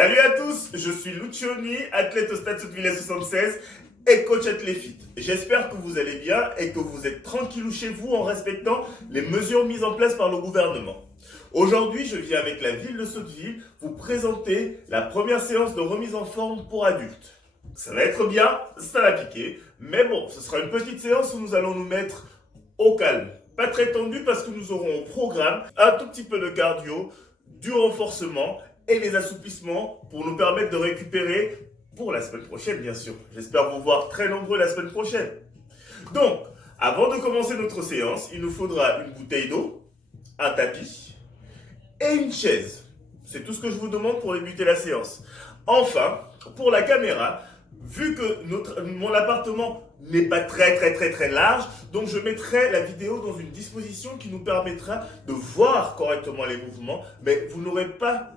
Salut à tous, je suis Lucioni, athlète au Stade Sotteville 76 et coach Athléfit. J'espère que vous allez bien et que vous êtes tranquillou chez vous en respectant les mesures mises en place par le gouvernement. Aujourd'hui, je viens avec la ville de Sotteville vous présenter la première séance de remise en forme pour adultes. Ça va être bien, ça va piquer, mais bon, ce sera une petite séance où nous allons nous mettre au calme. Pas très tendu parce que nous aurons au programme un tout petit peu de cardio, du renforcement et les assouplissements pour nous permettre de récupérer pour la semaine prochaine, bien sûr. J'espère vous voir très nombreux la semaine prochaine. Donc, avant de commencer notre séance, il nous faudra une bouteille d'eau, un tapis et une chaise. C'est tout ce que je vous demande pour débuter la séance. Enfin, pour la caméra, vu que mon appartement n'est pas très large, donc je mettrai la vidéo dans une disposition qui nous permettra de voir correctement les mouvements, mais vous n'aurez pas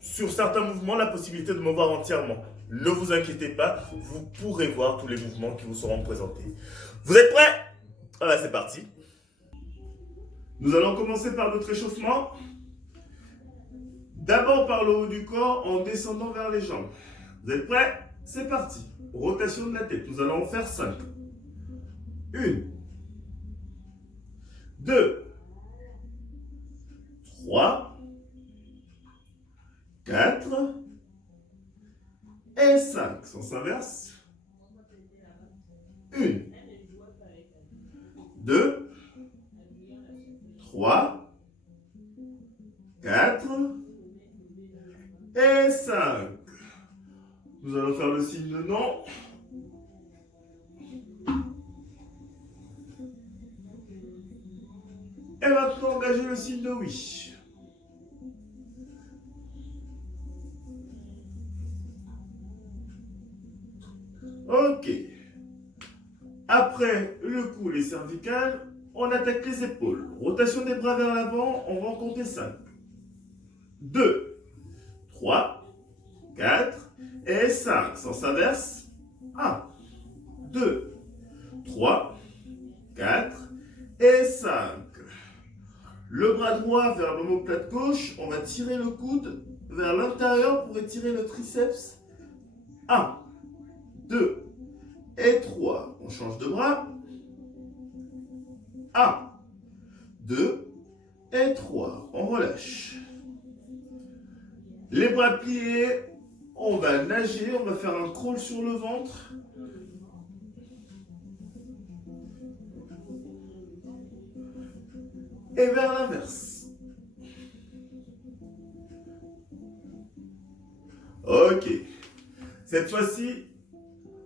sur certains mouvements la possibilité de me voir entièrement. Ne vous inquiétez pas, vous pourrez voir tous les mouvements qui vous seront présentés. Vous êtes prêts? Ah bah c'est parti. Nous allons commencer par notre échauffement. D'abord par le haut du corps en descendant vers les jambes. Vous êtes prêts? C'est parti. Rotation de la tête. Nous allons en faire 5. 1, 2, 3, 4 et 5. Sens inverse. 1, 2, 3, 4 et 5. Nous allons faire le signe de non. Et maintenant, engagez le signe de oui. Ok. Après le cou, les cervicales, on attaque les épaules. Rotation des bras vers l'avant, on va en compter 5. 2, 3, 4 et 5. Sens inverse. 1, 2, 3, 4 et 5. Le bras droit vers l'omoplate gauche, on va tirer le coude vers l'intérieur pour étirer le triceps. 1, 2 et 3. On change de bras. 1, 2 et 3. On relâche. Les bras pliés, on va nager, on va faire un crawl sur le ventre. Et vers l'inverse. Ok. Cette fois-ci,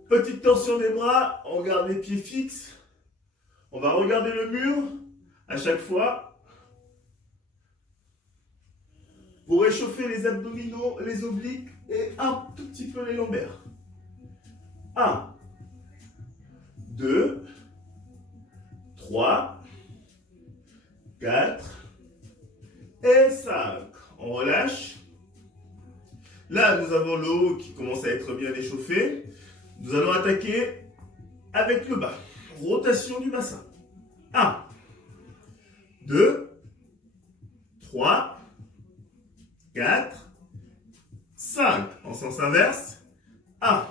petite torsion des bras, on garde les pieds fixes. On va regarder le mur à chaque fois. Pour réchauffer les abdominaux, les obliques et un tout petit peu les lombaires. 1, 2, 3, 4 et 5. On relâche. Là, nous avons le haut qui commence à être bien échauffé. Nous allons attaquer avec le bas. Rotation du bassin. 1, 2, 3, 4, 5. En sens inverse. 1,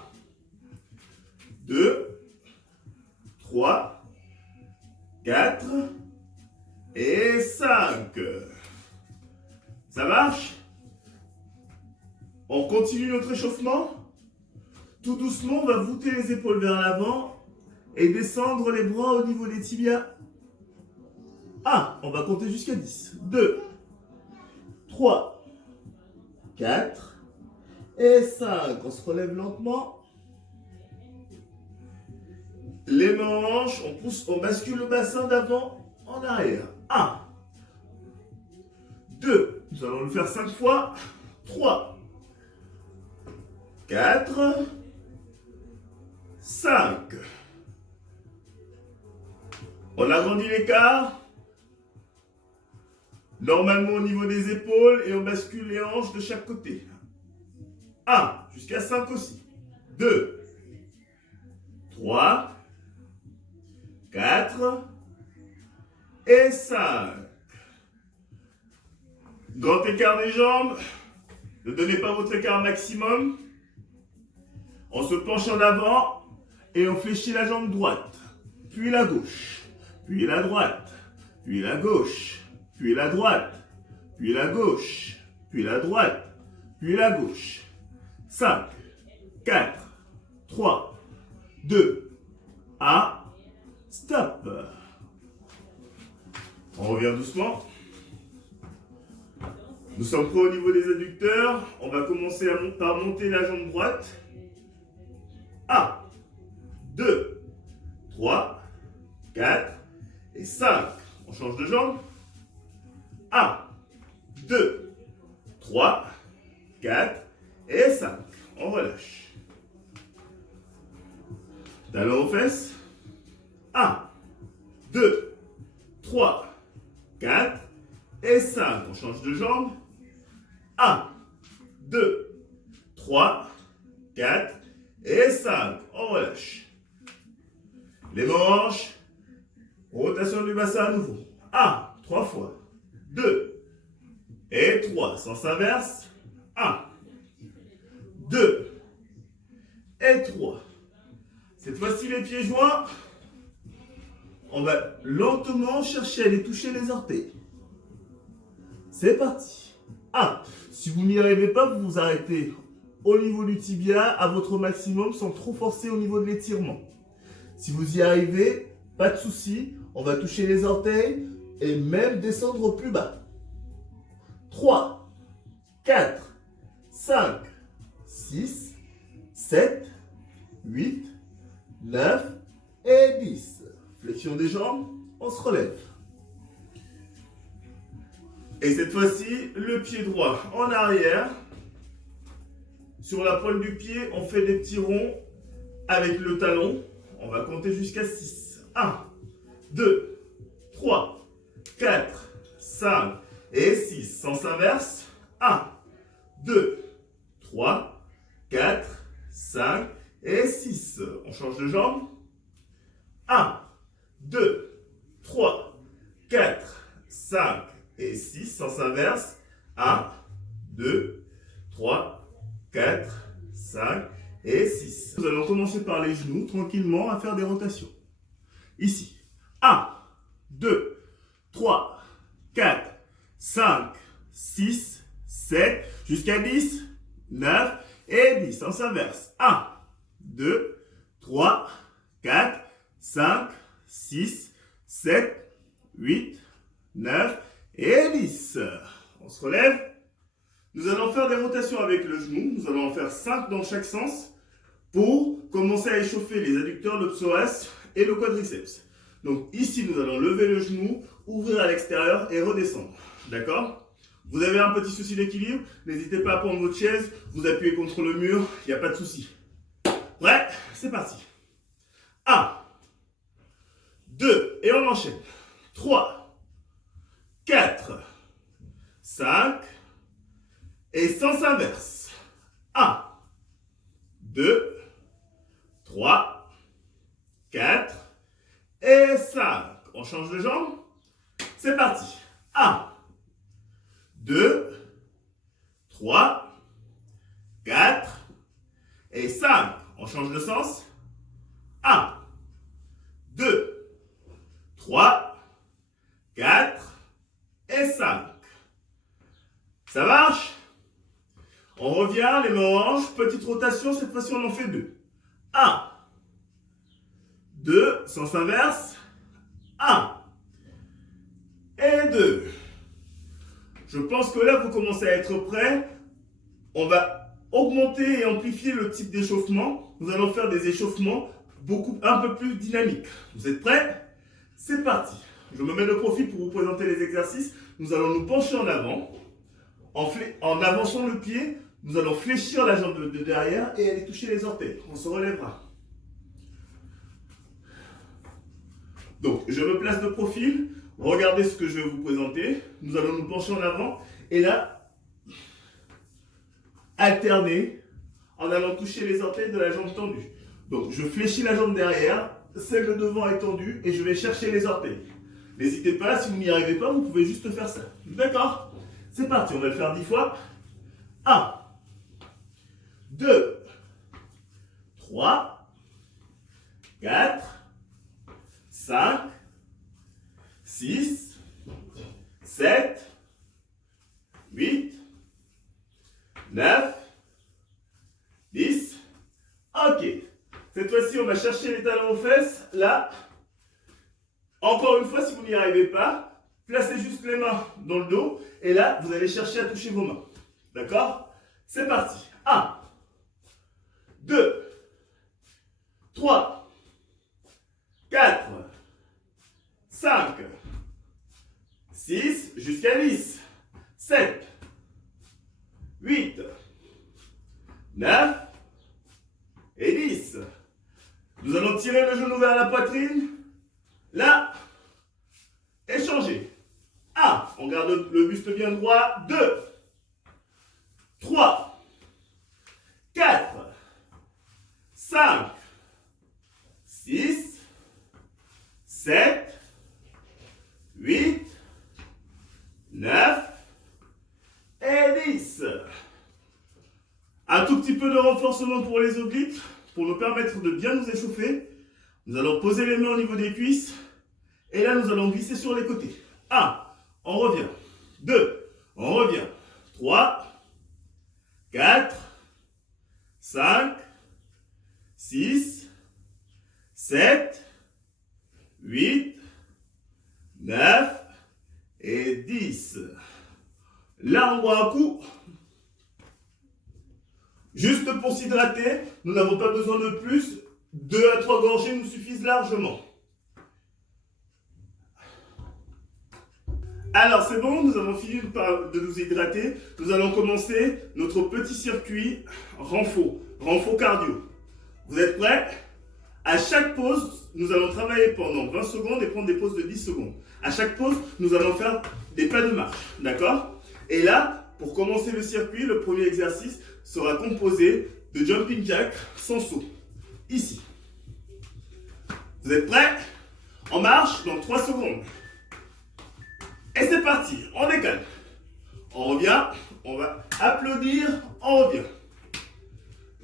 2, 3, 4 et 5. Ça marche? On continue notre échauffement. Tout doucement, on va voûter les épaules vers l'avant et descendre les bras au niveau des tibias. 1, on va compter jusqu'à 10. 2, 3, 4 et 5. On se relève lentement. Les mains en hanche, on pousse, on bascule le bassin d'avant en arrière. 1, 2, nous allons le faire 5 fois. 3, 4, 5. On agrandit l'écart. Normalement au niveau des épaules et on bascule les hanches de chaque côté. 1, jusqu'à 5 aussi. 2, 3, 4 et 5. Grand écart des jambes. Ne donnez pas votre écart maximum. On se penche en avant et on fléchit la jambe droite, puis la gauche, puis la droite, puis la gauche, puis la droite, puis la gauche, puis la droite, puis la gauche. 5, 4, 3, 2, 1, stop. On revient doucement. Nous sommes prêts au niveau des adducteurs. On va commencer par monter la jambe droite. 1, 2, 3, 4 et 5. On change de jambe. 1, 2, 3, 4 et 5. On relâche. Talon aux fesses. 1, 2, 3, 4 et 5. On change de jambe. 1, 2, 3, 4 et 5. On relâche. Les manches. Rotation du bassin à nouveau. 1, 3 fois. 2 et 3. Sens inverse. 1, 2 et 3. Cette fois-ci, les pieds joints. On va lentement chercher à aller toucher les orteils. C'est parti. 1. Si vous n'y arrivez pas, vous vous arrêtez au niveau du tibia à votre maximum sans trop forcer au niveau de l'étirement. Si vous y arrivez, pas de souci, on va toucher les orteils et même descendre plus bas. 3, 4, 5, 6, 7, 8, 9 et 10. Flexion des jambes, on se relève. Et cette fois-ci, le pied droit en arrière. Sur la pointe du pied, on fait des petits ronds avec le talon. On va compter jusqu'à 6. 1, 2, 3, 4, 5 et 6. Sens inverse. 1, 2, 3, 4, 5 et 6. On change de jambe. 1, 2, 3, 4, 5 et 6. Sens inverse. 1, 2, 3, 4, 5 et 6. Nous allons commencer par les genoux, tranquillement, à faire des rotations. Ici. 1, 2, 3, 4, 5, 6, 7, jusqu'à 10, 9 et 10. Sens inverse. 1, 2, 3, 4, 5, 6, 7, 8, 9 et 10. On se relève. Nous allons faire des rotations avec le genou. Nous allons en faire 5 dans chaque sens pour commencer à échauffer les adducteurs, le psoas et le quadriceps. Donc ici, nous allons lever le genou, ouvrir à l'extérieur et redescendre. D'accord? Vous avez un petit souci d'équilibre? N'hésitez pas à prendre votre chaise, vous appuyez contre le mur, il n'y a pas de souci. Prêt? C'est parti. 1, 2, et on enchaîne. 3, 4, 5, et sens inverse. 1, 2, 3, 4 et 5. On change de jambe. C'est parti. 1, 2, 3, 4 et 5. On change de sens. 1, 2, 3, 4 et 5. Ça marche? On revient, les mains hanches, petite rotation, cette fois-ci on en fait 2. 1, 2, sens inverse. 1 et 2. Je pense que là vous commencez à être prêts. On va augmenter et amplifier le type d'échauffement. Nous allons faire des échauffements un peu plus dynamiques. Vous êtes prêts? C'est parti. Je me mets de profil pour vous présenter les exercices. Nous allons nous pencher en avant. En avançant le pied, nous allons fléchir la jambe de derrière et aller toucher les orteils. On se relèvera. Donc, je me place de profil. Regardez ce que je vais vous présenter. Nous allons nous pencher en avant. Et là, alterner en allant toucher les orteils de la jambe tendue. Donc, je fléchis la jambe derrière, celle de devant est tendue et je vais chercher les orteils. N'hésitez pas, si vous n'y arrivez pas, vous pouvez juste faire ça. D'accord? C'est parti, on va le faire 10 fois. 1, 2, 3, 4, 5, 6, 7, 8, 9, 10. Ok. Cette fois-ci, on va chercher les talons aux fesses. Là, encore une fois, si vous n'y arrivez pas, placez juste les mains dans le dos. Et là, vous allez chercher à toucher vos mains. D'accord? C'est parti. 1, 2, 3, 4, 5, 6, jusqu'à 10, 7, 8, 9 et 10. Nous allons tirer le genou vers la poitrine. Là, et changer. 1, on garde le buste bien droit. 2, 3, 4, 5, 6, 7, 8, 9 et 10. Un tout petit peu de renforcement pour les obliques, pour nous permettre de bien nous échauffer. Nous allons poser les mains au niveau des cuisses. Et là, nous allons glisser sur les côtés. 1, on revient. 2, on revient. 3, 4, 5, 6, 7, 8, 9 et 10. Là, on boit un coup. Juste pour s'hydrater, nous n'avons pas besoin de plus. 2 à 3 gorgées nous suffisent largement. Alors c'est bon, nous avons fini de nous hydrater. Nous allons commencer notre petit circuit renfo cardio. Vous êtes prêts? À chaque pause, nous allons travailler pendant 20 secondes et prendre des pauses de 10 secondes. À chaque pause, nous allons faire des pas de marche. D'accord? Et là, pour commencer le circuit, le premier exercice sera composé de jumping jack sans saut. Ici. Vous êtes prêts? On marche dans 3 secondes. Et c'est parti, on décale. On revient, on va applaudir, on revient.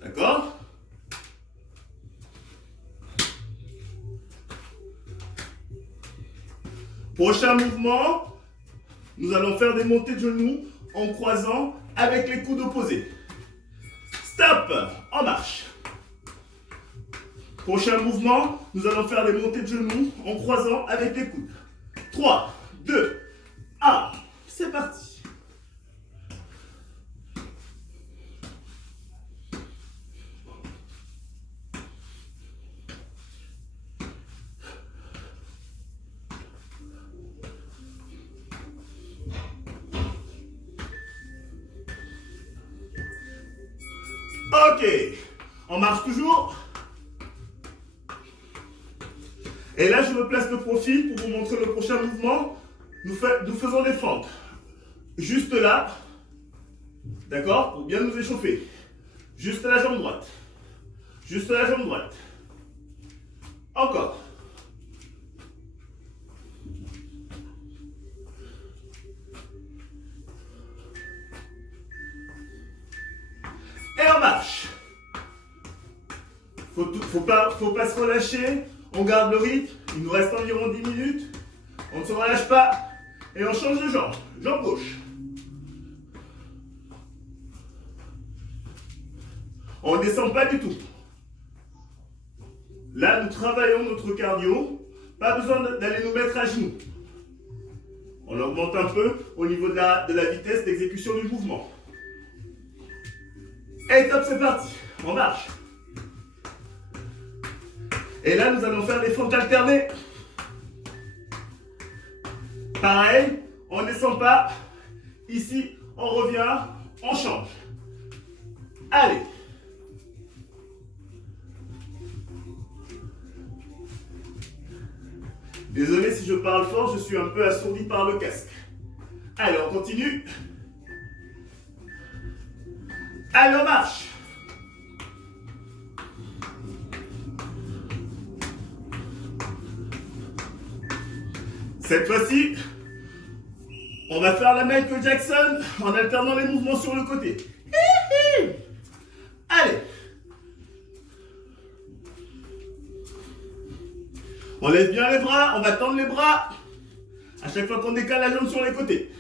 D'accord? Prochain mouvement, nous allons faire des montées de genoux en croisant avec les coudes opposés. Stop, en marche. Prochain mouvement, nous allons faire des montées de genoux en croisant avec les coudes. 3, 2, 1, c'est parti. Ok, on marche toujours. Et là, je me place de profil pour vous montrer le prochain mouvement. Nous faisons des fentes. Juste là. D'accord? Pour bien nous échauffer. Juste la jambe droite. Juste la jambe droite. Encore. Et on marche. Faut pas se relâcher. On garde le rythme. Il nous reste environ 10 minutes. On ne se relâche pas. Et on change de jambe. Jambe gauche. On ne descend pas du tout. Là, nous travaillons notre cardio. Pas besoin d'aller nous mettre à genoux. On augmente un peu au niveau de la vitesse d'exécution du mouvement. Et top, c'est parti. On marche. Et là, nous allons faire des fentes alternées. Pareil, on ne descend pas. Ici, on revient, on change. Allez. Désolé si je parle fort, je suis un peu assourdi par le casque. Allez, on continue. Allez, on marche. Cette fois-ci, on va faire la Michael Jackson en alternant les mouvements sur le côté. Allez. On lève bien les bras, on va tendre les bras. À chaque fois qu'on décale la jambe sur les côtés.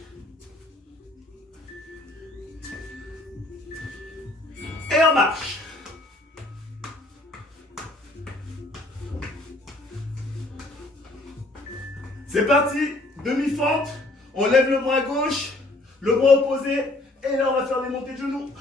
Et on marche. C'est parti, demi-fente. On lève le bras gauche, le bras opposé. Et là, on va faire des montées de genoux.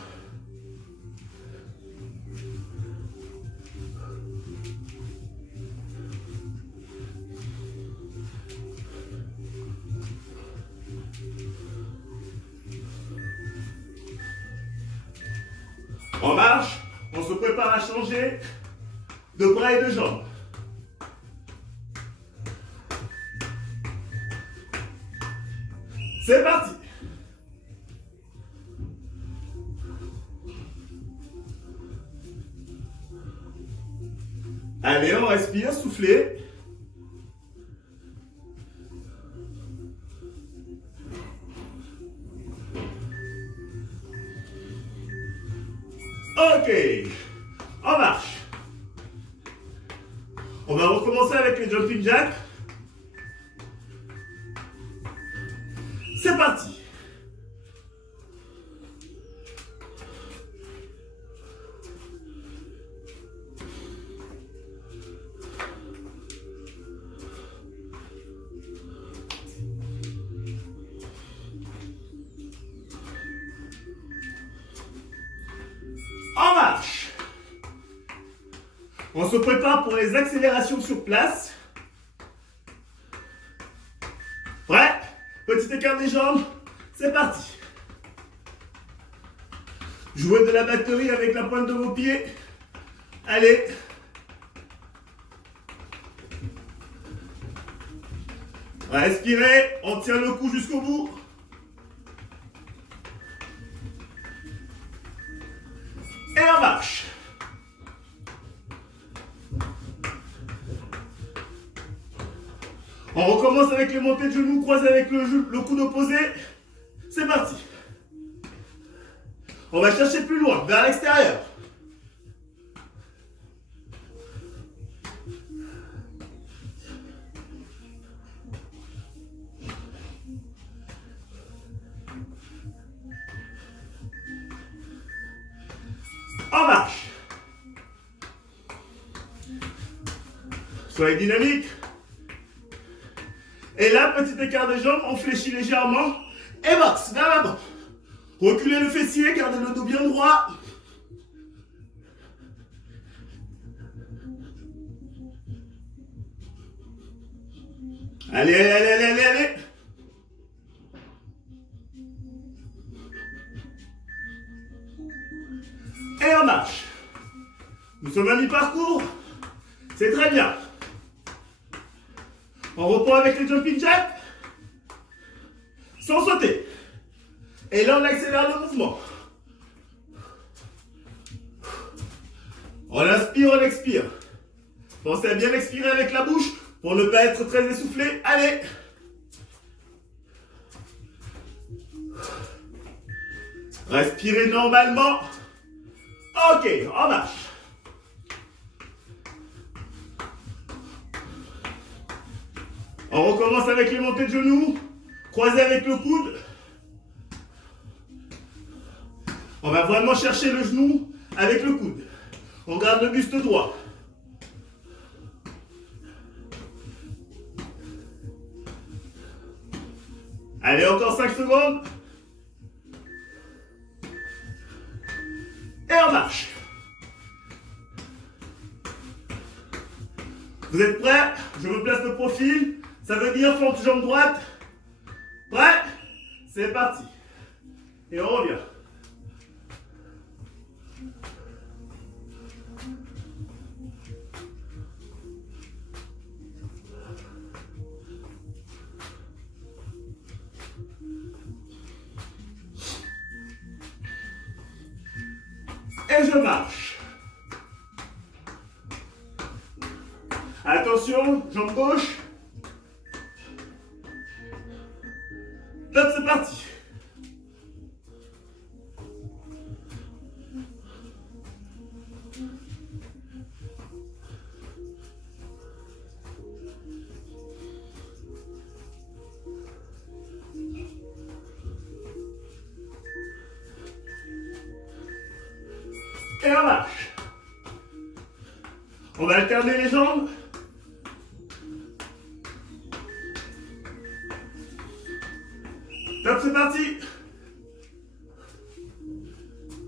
On marche, on se prépare à changer de bras et de jambes. C'est parti. Allez, on respire, soufflez. Ok, on marche. On va recommencer avec les jumping jacks. C'est parti. On marche. On se prépare pour les accélérations sur place. Prêt? Petit écart des jambes. C'est parti. Jouez de la batterie avec la pointe de vos pieds. Allez. Respirez. On tient le cou jusqu'au bout. Et on marche. On recommence avec les montées de genoux croisées avec le coude opposé. C'est parti. On va chercher plus loin, vers l'extérieur. On marche. Soyez dynamique. Et là, petit écart des jambes, on fléchit légèrement. Et boxe, vers l'avant. Reculez le fessier, gardez le dos bien droit. Allez, allez, allez, allez, allez. Et on marche. Nous sommes à mi-parcours. C'est très bien. On reprend avec les jumping jacks. Sans sauter. Et là, on accélère le mouvement. On inspire, on expire. Pensez à bien expirer avec la bouche pour ne pas être très essoufflé. Allez. Respirez normalement. Ok, on marche. On recommence avec les montées de genoux. Croisez avec le coude. On va vraiment chercher le genou avec le coude. On garde le buste droit. Allez, encore 5 secondes. Et on marche. Vous êtes prêts? Je me place de profil. Ça veut dire fente jambe droite. Prêt? C'est parti. Et on revient. Et je marche. Attention, jambe gauche. Top, c'est parti. Et on marche. On va alterner les jambes. Top, c'est parti.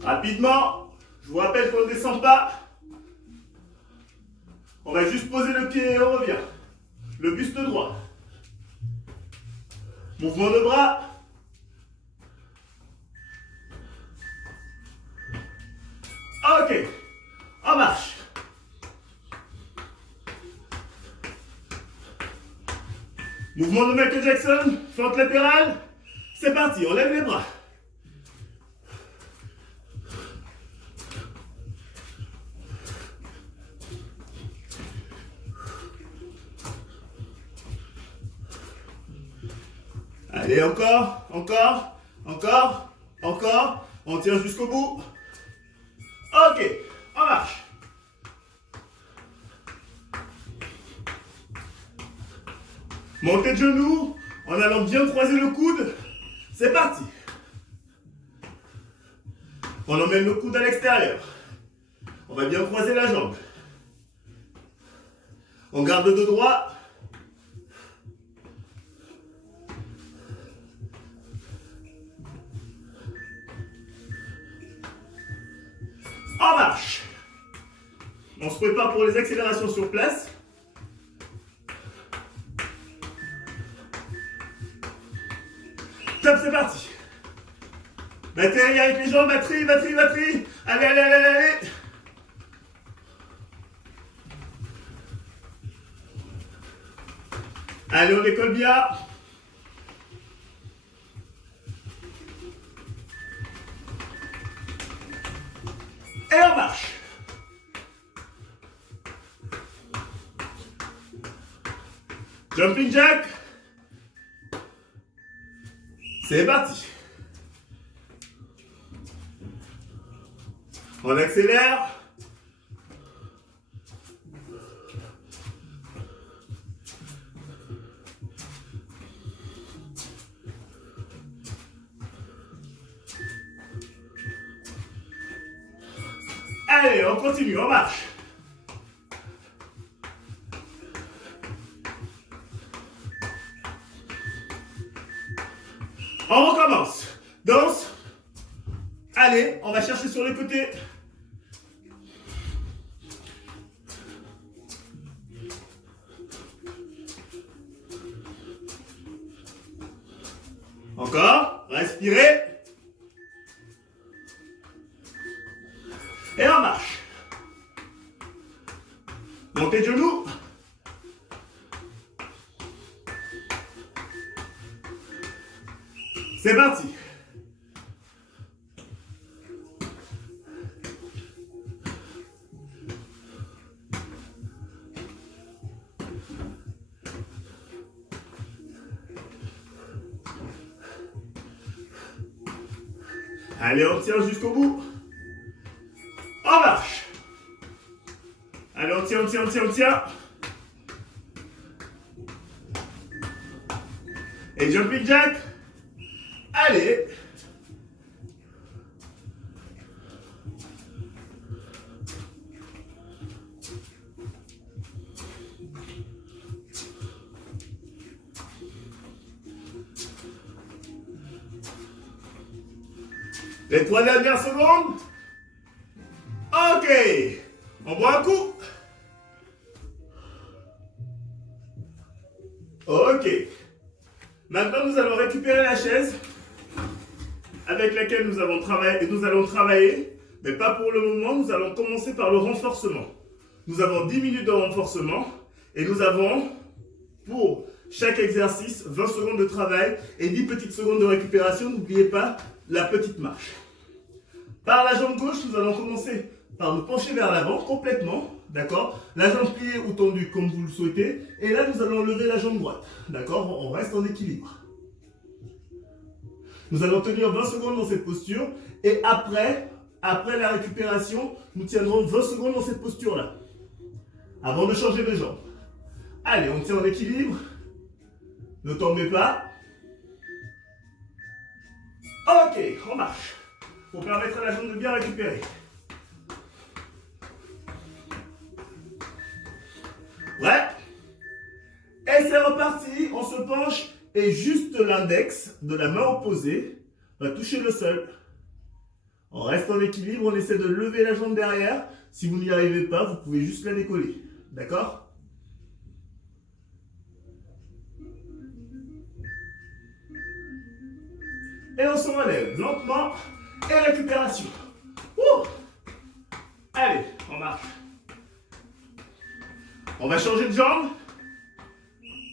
Rapidement, je vous rappelle qu'on ne descend pas. On va juste poser le pied et on revient. Le buste droit. Mouvement de bras. Ok, on marche. Mouvement de Michael Jackson, fente latérale. C'est parti, on lève les bras. Allez, encore, encore, encore, encore. On tire jusqu'au bout. Ok, on marche. Montez de genoux en allant bien croiser le coude. C'est parti. On emmène le coude à l'extérieur. On va bien croiser la jambe. On garde le dos droit. On marche. On se prépare pour les accélérations sur place. Top, c'est parti. Batterie avec les jambes, batterie, batterie, batterie. Allez, allez, allez, allez. Allez, on décolle bien. Et on marche. Jumping jack. C'est parti. On accélère. Allez, on continue, on marche. On recommence. Danse. Allez, on va chercher sur les côtés. Encore. Respirez. Et on marche. Montez de genoux. C'est parti. Allez, on tient jusqu'au bout. On marche. Allez, on tient, on tient, on tient, on tient. Et jumping jack. Allez. Les 3 dernières secondes. Ok. On boit un coup. Ok. Maintenant, nous allons récupérer la chaise avec laquelle nous allons travailler, mais pas pour le moment. Nous allons commencer par le renforcement. Nous avons 10 minutes de renforcement et nous avons, pour chaque exercice, 20 secondes de travail et 10 petites secondes de récupération. N'oubliez pas la petite marche. Par la jambe gauche, nous allons commencer par nous pencher vers l'avant complètement, d'accord? La jambe pliée ou tendue comme vous le souhaitez. Et là, nous allons lever la jambe droite, d'accord? On reste en équilibre. Nous allons tenir 20 secondes dans cette posture. Et après la récupération, nous tiendrons 20 secondes dans cette posture-là. Avant de changer de jambe. Allez, on tient en équilibre. Ne tombez pas. Ok, on marche. Pour permettre à la jambe de bien récupérer. Prêt? Et c'est reparti, on se penche et juste l'index de la main opposée va toucher le sol. On reste en équilibre, on essaie de lever la jambe derrière. Si vous n'y arrivez pas, vous pouvez juste la décoller. D'accord? Et on se relève lentement et récupération. Ouh. Allez, on marche. On va changer de jambe.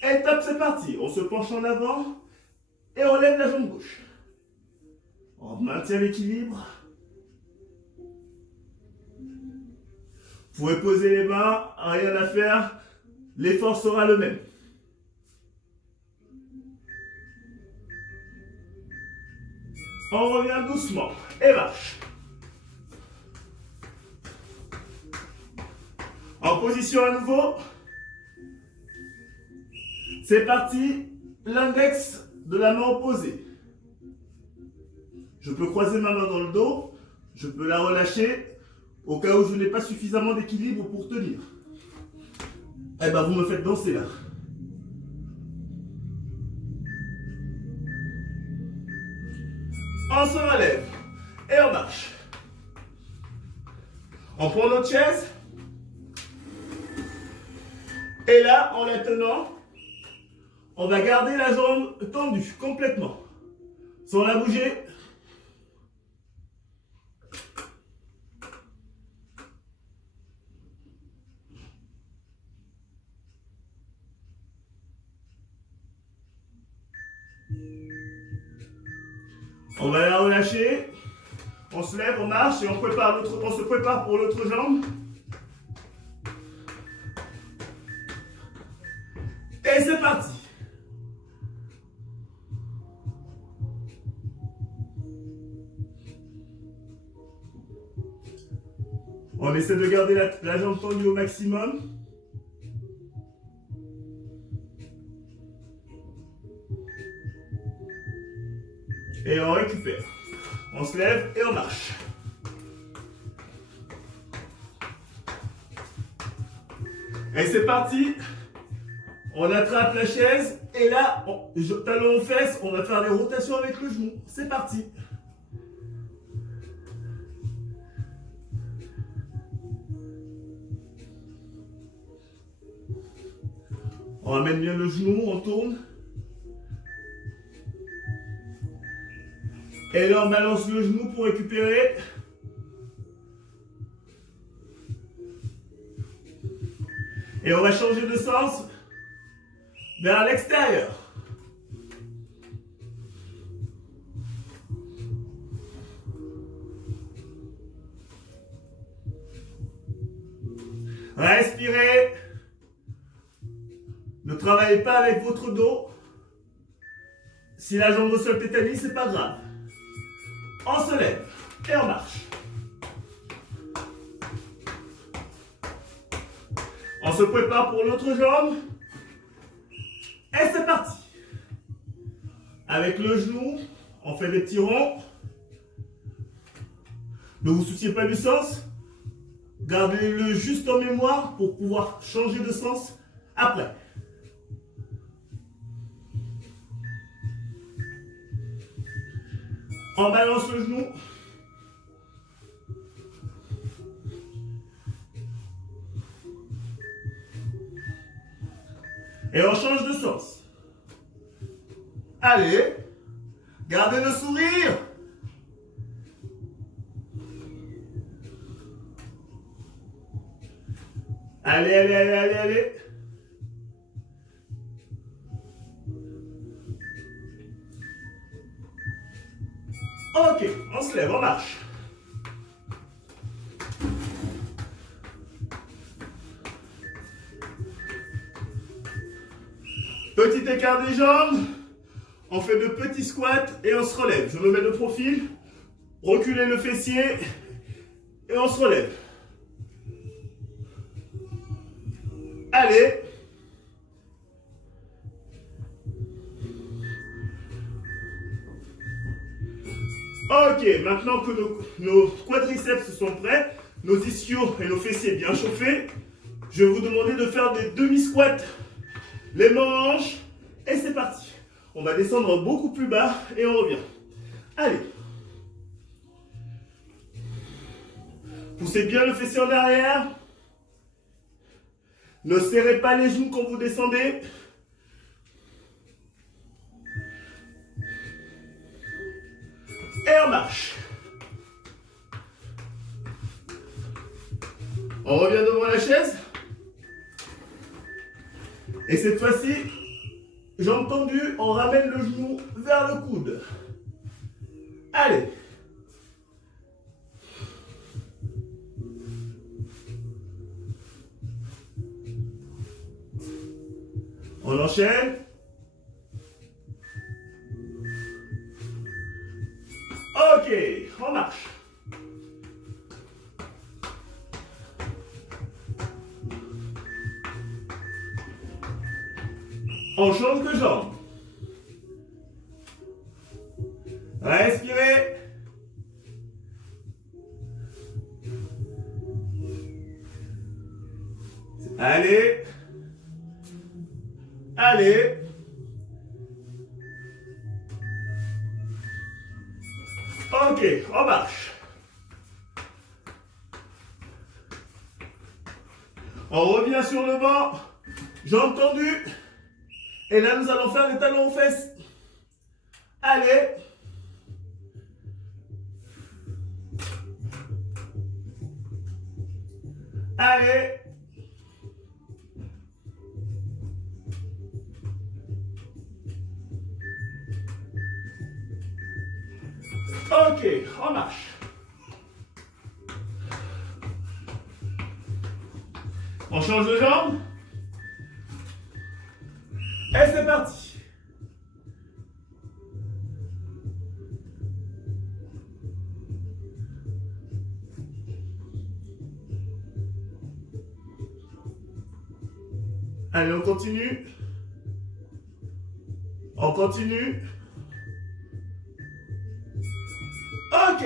Et top, c'est parti. On se penche en avant et on lève la jambe gauche. On maintient l'équilibre. Vous pouvez poser les mains, rien à faire. L'effort sera le même. On revient doucement et marche. En position à nouveau. C'est parti. L'index de la main opposée. Je peux croiser ma main dans le dos. Je peux la relâcher au cas où je n'ai pas suffisamment d'équilibre pour tenir. Eh ben, vous me faites danser là. On se relève et on marche. On prend notre chaise. Et là, en la tenant, on va garder la jambe tendue complètement. Sans la bouger. On va la relâcher. On se lève, on marche et on se prépare pour l'autre jambe. Et c'est parti. On essaie de garder la jambe tendue au maximum. Et on récupère. On se lève et on marche. Et c'est parti. On attrape la chaise et là, talon aux fesses, on va faire des rotations avec le genou. C'est parti. On ramène bien le genou, on tourne. Et là, on balance le genou pour récupérer. Et on va changer de sens vers l'extérieur. Respirez. Ne travaillez pas avec votre dos. Si la jambe au sol tétanise, c'est pas grave. On se lève et on marche. On se prépare pour l'autre jambe. Et c'est parti. Avec le genou, on fait des petits ronds. Ne vous souciez pas du sens. Gardez-le juste en mémoire pour pouvoir changer de sens après. On balance le genou. Et on change de sens. Allez, gardez le sourire. Allez, allez, allez, allez, allez. Ok, on se lève, on marche. Petit écart des jambes. On fait de petits squats et on se relève. Je me mets de profil. Reculez le fessier. Et on se relève. Allez. Ok, maintenant que nos quadriceps sont prêts, nos ischios et nos fessiers bien chauffés, Je vais vous demander de faire des demi-squats. Les mains en hanches. Et c'est parti. On va descendre beaucoup plus bas et on revient. Allez. Poussez bien le fessier en arrière. Ne serrez pas les genoux quand vous descendez. Et on marche. On revient devant la chaise. Et cette fois-ci, jambes tendues, on ramène le genou vers le coude. Allez. On enchaîne. Ok, on marche. On change de jambe. Respirez. Allez. Allez. Ok, on marche. On revient sur le banc. Jambes tendues. Et là, nous allons faire les talons aux fesses. Allez. Allez. Ok, on marche. On change de jambe. Et c'est parti. Allez, on continue. On continue. Ok.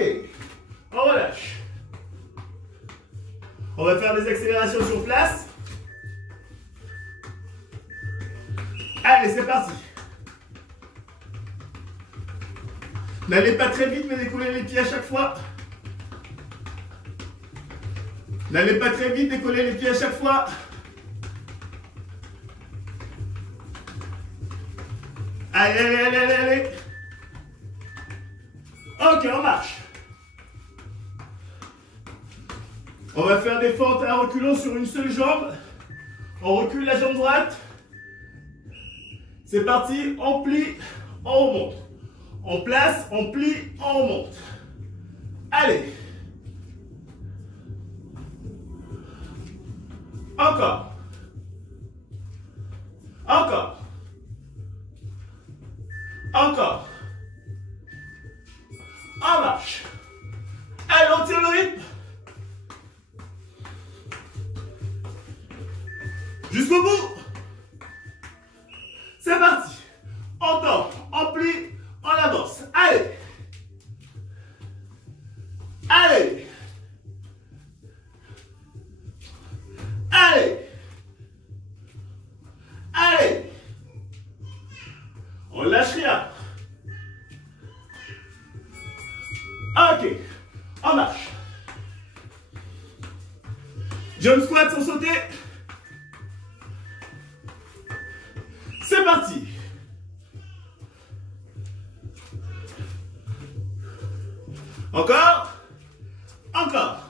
On relâche. On va faire des accélérations sur place. Allez, c'est parti. N'allez pas très vite, mais décollez les pieds à chaque fois. N'allez pas très vite, décollez les pieds à chaque fois. Allez, allez, allez, allez, allez. Ok, on marche. On va faire des fentes à reculons sur une seule jambe. On recule la jambe droite. C'est parti, on plie, on remonte. On place, on plie, on remonte. Allez. Encore. Encore. Encore. On marche. Allez, on tire le rythme. Jusqu'au bout. C'est parti. On tord, on plie, on avance. Allez. Allez. Allez. Allez. On lâche rien. Ok. On marche. Jump squat sans sauter. C'est parti. Encore. Encore.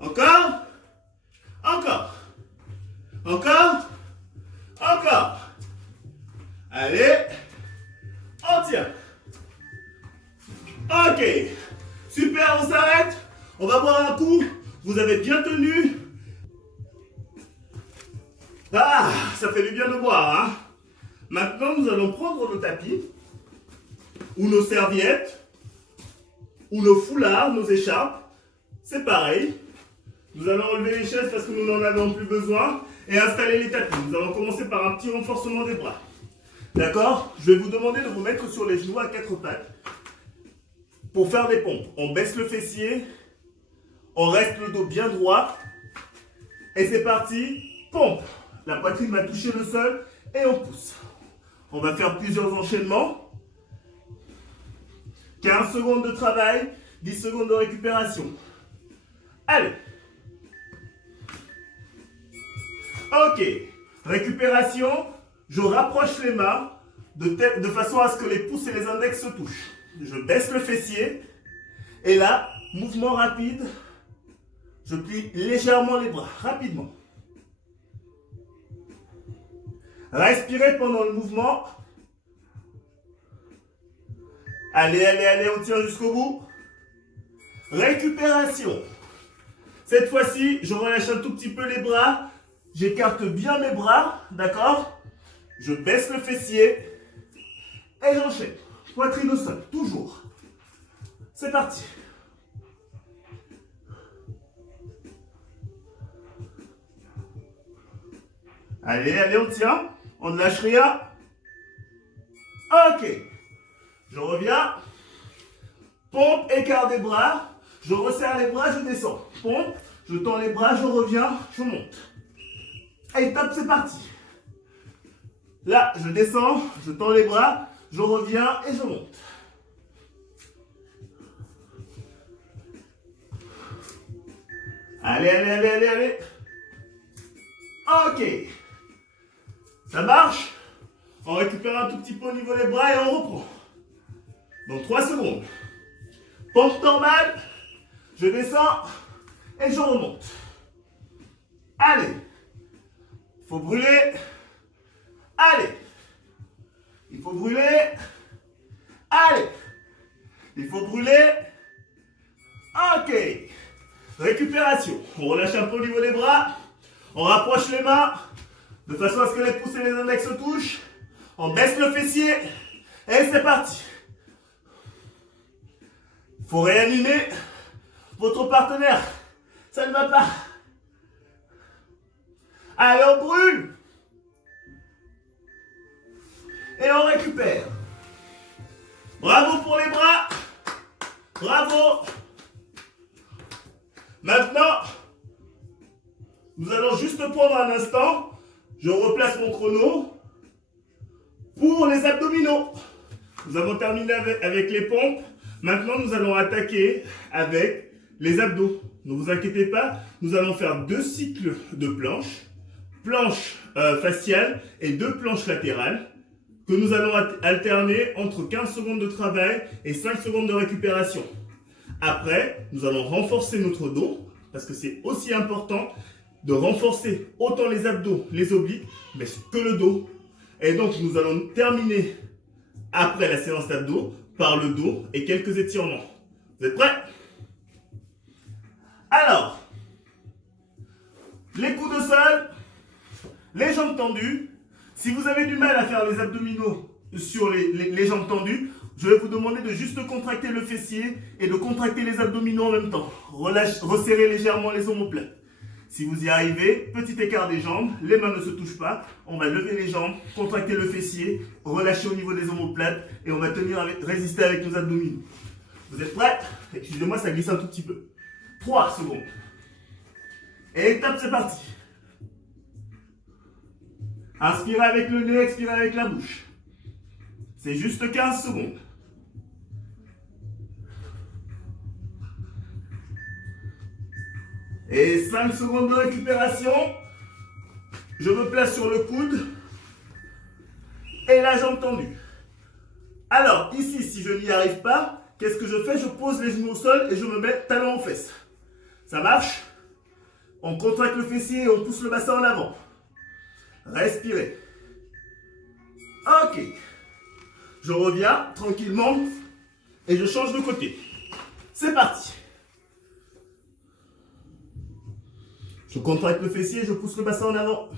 Encore. Encore. Encore. Encore. Allez. On tient. Ok. Super, on s'arrête. On va boire un coup. Vous avez bien tenu. Ah, ça fait du bien de boire, hein. Maintenant, nous allons prendre nos tapis, ou nos serviettes, ou nos foulards, nos écharpes. C'est pareil. Nous allons enlever les chaises parce que nous n'en avons plus besoin et installer les tapis. Nous allons commencer par un petit renforcement des bras. D'accord? Je vais vous demander de vous mettre sur les genoux à quatre pattes. Pour faire des pompes, on baisse le fessier, on reste le dos bien droit Et c'est parti, pompe. La poitrine va toucher le sol et on pousse. On va faire plusieurs enchaînements. 15 secondes de travail, 10 secondes de récupération. Allez. Ok. Récupération. Je rapproche les mains de façon à ce que les pouces et les index se touchent. Je baisse le fessier. Et là, mouvement rapide. Je plie légèrement les bras, rapidement. Respirez pendant le mouvement. Allez, allez, allez, on tient jusqu'au bout. Récupération. Cette fois-ci, je relâche un tout petit peu les bras. J'écarte bien mes bras, d'accord? Je baisse le fessier. Et j'enchaîne. Poitrine au sol, toujours. C'est parti. Allez, allez, on tient. On ne lâche rien. Ok. Je reviens. Pompe, écart des bras. Je resserre les bras, je descends. Pompe, je tends les bras, je reviens, je monte. Et top, c'est parti. Là, je descends, je tends les bras, je reviens et je monte. Allez, allez, allez, allez, allez. Ok. Ça marche. On récupère un tout petit peu au niveau des bras et on reprend. Dans 3 secondes. Pompe normale. Je descends et je remonte. Allez. Il faut brûler. Allez. Il faut brûler. Allez. Il faut brûler. Ok. Récupération. On relâche un peu au niveau des bras. On rapproche les mains de façon à ce que les pouces et les index se touchent. On baisse le fessier. Et c'est parti. Il faut réanimer votre partenaire. Ça ne va pas. Allez, on brûle. Et on récupère. Bravo pour les bras. Bravo. Maintenant, nous allons juste prendre un instant. Je replace mon chrono pour les abdominaux. Nous avons terminé avec les pompes. Maintenant, nous allons attaquer avec les abdos. Ne vous inquiétez pas, nous allons faire 2 cycles de planches. Planche faciale et 2 planches latérales que nous allons alterner entre 15 secondes de travail et 5 secondes de récupération. Après, nous allons renforcer notre dos parce que c'est aussi important de renforcer autant les abdos, les obliques, mais que le dos. Et donc, nous allons terminer après la séance d'abdos par le dos et quelques étirements. Vous êtes prêts? Alors, les coudes au sol, les jambes tendues. Si vous avez du mal à faire les abdominaux sur les jambes tendues, je vais vous demander de juste contracter le fessier et de contracter les abdominaux en même temps. Resserrez légèrement les omoplates. Si vous y arrivez, petit écart des jambes, les mains ne se touchent pas. On va lever les jambes, contracter le fessier, relâcher au niveau des omoplates et on va résister avec nos abdominaux. Vous êtes prêts? Excusez-moi, ça glisse un tout petit peu. 3 secondes. Et top, c'est parti. Inspirez avec le nez, expirez avec la bouche. C'est juste 15 secondes. Et 5 secondes de récupération. Je me place sur le coude. Et la jambe tendue. Alors, ici, si je n'y arrive pas, qu'est-ce que je fais? Je pose les genoux au sol et je me mets talon aux fesses. Ça marche? On contracte le fessier et on pousse le bassin en avant. Respirez. Ok. Je reviens tranquillement et je change de côté. C'est parti. Je contracte le fessier et je pousse le bassin en avant.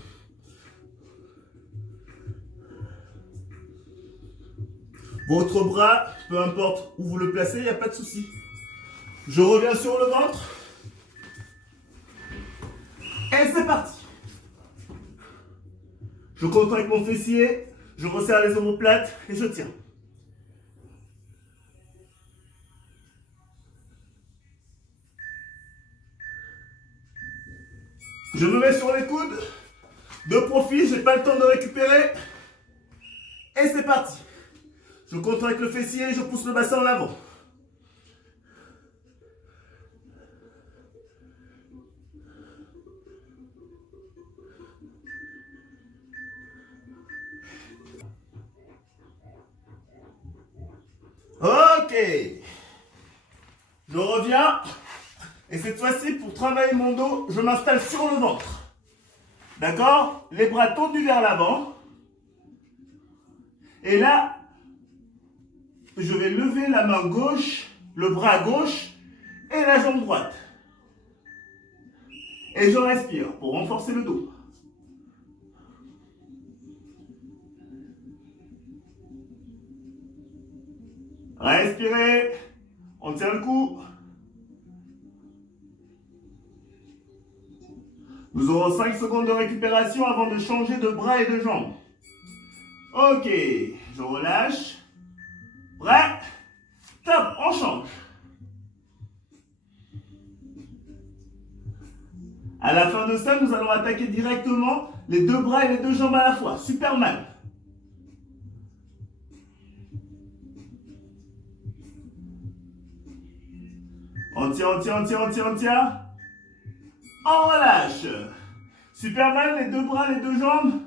Votre bras, peu importe où vous le placez, il n'y a pas de souci. Je reviens sur le ventre. Et c'est parti. Je contracte mon fessier, je resserre les omoplates et je tiens. Je me mets sur les coudes. De profil, j'ai pas le temps de récupérer. Et c'est parti. Je contracte le fessier, je pousse le bassin en avant. Ok. Je reviens. Et cette fois-ci, pour travailler mon dos, je m'installe sur le ventre. D'accord? Les bras tendus vers l'avant. Et là, je vais lever la main gauche, le bras gauche et la jambe droite. Et je respire pour renforcer le dos. Respirez. On tient le coup. Nous aurons 5 secondes de récupération avant de changer de bras et de jambes. Ok, je relâche. Prêt? Top, on change. À la fin de ça, nous allons attaquer directement les 2 bras et les 2 jambes à la fois. Superman. On tient, on tient, on tient, on tient, on tient. On relâche. Superman, les 2 bras, les 2 jambes.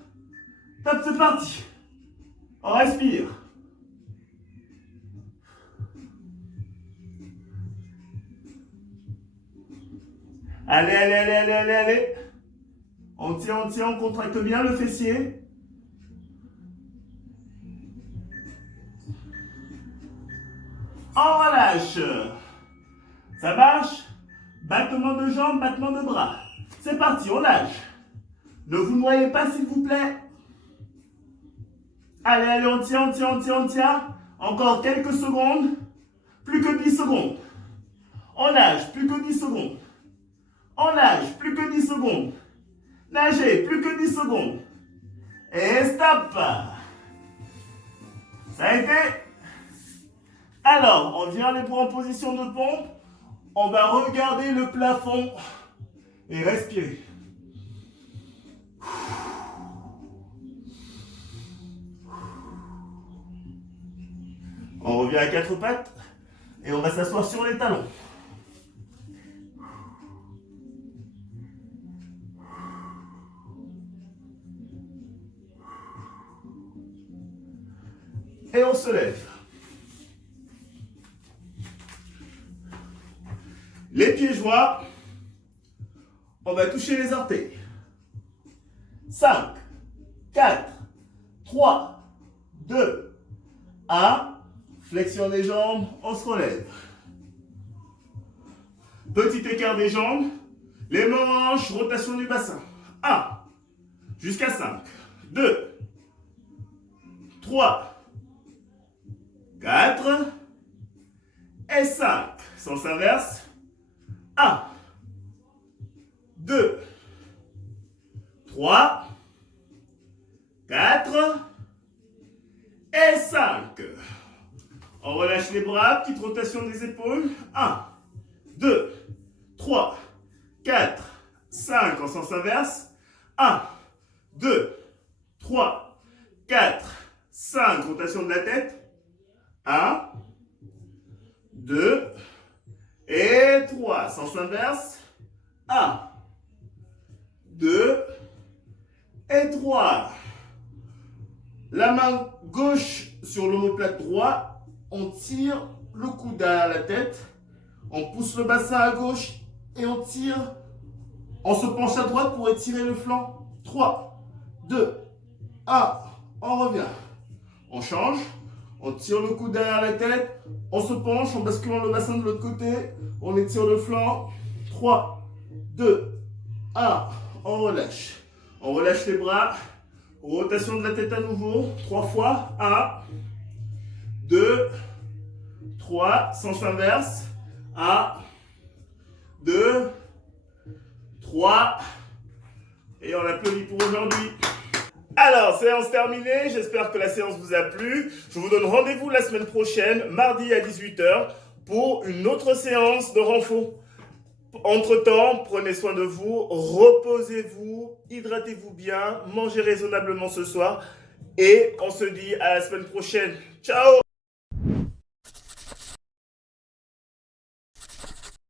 Top, c'est parti. On respire. Allez, allez, allez, allez, allez, allez. On tient, on contracte bien le fessier. On relâche. Ça marche? Battement de jambes, battement de bras. C'est parti, on lâche. Ne vous noyez pas, s'il vous plaît. Allez, allez, on tient, on tient, on tient, on tient. Encore quelques secondes. Plus que 10 secondes. On nage, plus que 10 secondes. On nage, plus que 10 secondes. Nagez, plus que 10 secondes. Et stop. Ça a été. Alors, on vient les bras en position de pompe. On va regarder le plafond et respirer. On revient à 4 pattes et on va s'asseoir sur les talons. Et on se lève. Les pieds joints, on va toucher les orteils. 5, 4, 3, 2, 1. Flexion des jambes, on se relève. Petit écart des jambes, les mains en hanches, rotation du bassin. 1, jusqu'à 5, 2, 3, 4 et 5. Sens inverse. 1, 2, 3, 4 et 5. On relâche les bras, petite rotation des épaules. 1, 2, 3, 4, 5 en sens inverse. 1, 2, 3, 4, 5, rotation de la tête. 1, 2 et 3, sens inverse. 1, 2 et 3. La main gauche sur l'omoplate droit. On tire le coude derrière la tête. On pousse le bassin à gauche et on tire. On se penche à droite pour étirer le flanc. 3, 2, 1. On revient. On change. On tire le coude derrière la tête. On se penche en basculant le bassin de l'autre côté. On étire le flanc. 3, 2, 1. On relâche. On relâche les bras. Rotation de la tête à nouveau. 3 fois. 1, 2, 3. Sens inverse. 1, 2, 3. Et on applaudit pour aujourd'hui. Alors, séance terminée, j'espère que la séance vous a plu. Je vous donne rendez-vous la semaine prochaine, mardi à 18 h, pour une autre séance de renfort. Entre-temps, prenez soin de vous, reposez-vous, hydratez-vous bien, mangez raisonnablement ce soir et on se dit à la semaine prochaine. Ciao!